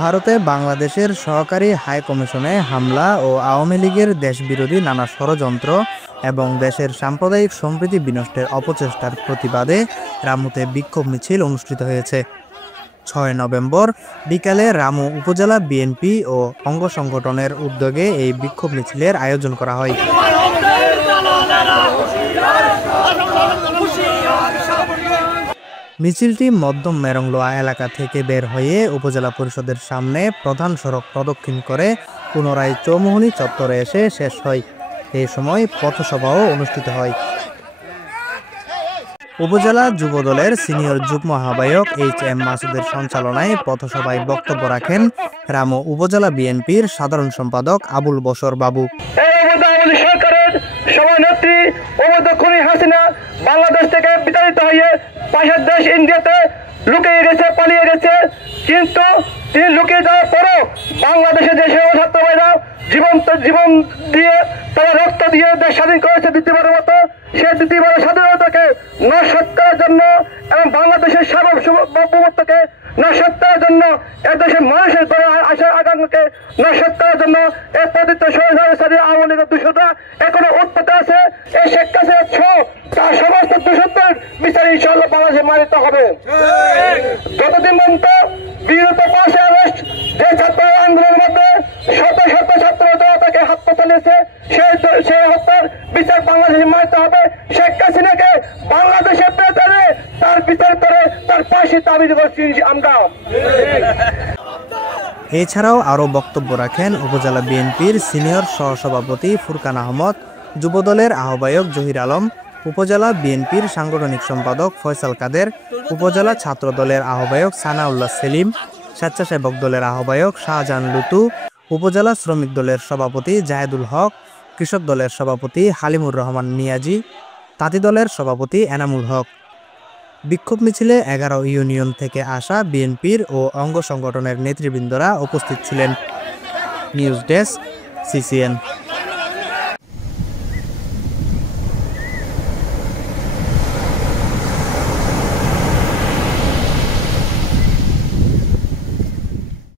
ভারতে বাংলাদেশের সহকারী হাই কমিশনে হামলা ও আওয়ামী লীগের দেশবিরোধী নানা ষড়যন্ত্র এবং দেশের সাম্প্রদায়িক সম্প্রীতি বিনষ্টের অপচেষ্টার প্রতিবাদে রামুতে বিক্ষোভ মিছিল অনুষ্ঠিত হয়েছে। ৬ নভেম্বর বিকালে রামু উপজেলা বিএনপি ও অঙ্গ সংগঠনের উদ্যোগে এই বিক্ষোভ মিছিলের আয়োজন করা হয়। মিছিলটি মধ্যম মেরংলোয়া এলাকা থেকে বের হয়ে উপজেলা পরিষদের সামনে প্রধান সড়ক প্রদক্ষিণ করে পুনরায় চৌমুহনী চত্বরে এসে শেষ হয়। এই সময় পথসভাও অনুষ্ঠিত হয়। উপজেলা যুবদলের সিনিয়র যুগ্ম আহ্বায়ক এইচ.এম. মাসুদের সঞ্চালনায় পথসভায় বক্তব্য রাখেন রামু উপজেলা বিএনপির সাধারণ সম্পাদক আবুল বশর বাবু। সভানেত্রী খুনি হাসিনা বাংলাদেশ থেকে বিতাড়িত হয়ে পাশের দেশ ইন্ডিয়াতে লুকিয়ে গেছে, পালিয়ে গেছে। কিন্তু তিনি লুকিয়ে যাওয়ার পরও বাংলাদেশের যে ছাত্র ভাইরা জীবন দিয়ে তারা রক্ত দিয়ে দেশ স্বাধীন করেছে দ্বিতীয়বারের মতো। সেই দ্বিতীয়বারের স্বাধীনতাকে নস্যাৎ করার জন্য এবং বাংলাদেশের সার্বভৌমত্বকে নস্যাৎ করার জন্য, এদেশের মানুষের আশার আকাঙ্ক্ষাকে নস্যাৎ করার জন্য এই পতিত স্বৈরাচারী আওয়ামী লীগের দূষণরা এখনো উৎপত্ত আছে। এই শেখ হাসিনা সহ তার সমস্ত দূষণদের বিচার ইনশাআল্লাহ বাংলাদেশে মানিত হবে। যতদিন পর্যন্ত বিগত ৫ আগস্ট যে ছাত্র আন্দোলনের মধ্যে শত শত ছাত্র জনতাকে হত্যা চালিয়েছে, সেই হত্যার বিচার বাংলাদেশে মানিতে হবে। শেখ হাসিনাকে বাংলাদেশে পেয়ে তার বিচার করে তার ফাঁসি দাবি করছি আমরা। এছাড়াও আরও বক্তব্য রাখেন উপজেলা বিএনপির সিনিয়র সহসভাপতি ফুরকান আহমদ, যুবদলের আহ্বায়ক জহির আলম, উপজেলা বিএনপির সাংগঠনিক সম্পাদক ফয়সাল কাদের, উপজেলা ছাত্র দলের আহ্বায়ক সানাউল্লাহ সেলিম, স্বেচ্ছাসেবক দলের আহ্বায়ক শাহজাহান লুতু, উপজেলা শ্রমিক দলের সভাপতি জাহেদুল হক, কৃষক দলের সভাপতি হালিমুর রহমান নিয়াজি, তাঁতি দলের সভাপতি এনামুল হক। বিক্ষোভ মিছিলে 11 ইউনিয়ন থেকে আসা বিএনপির ও অঙ্গ সংগঠনের নেতৃবৃন্দরা উপস্থিত ছিলেন। News desk, CCN.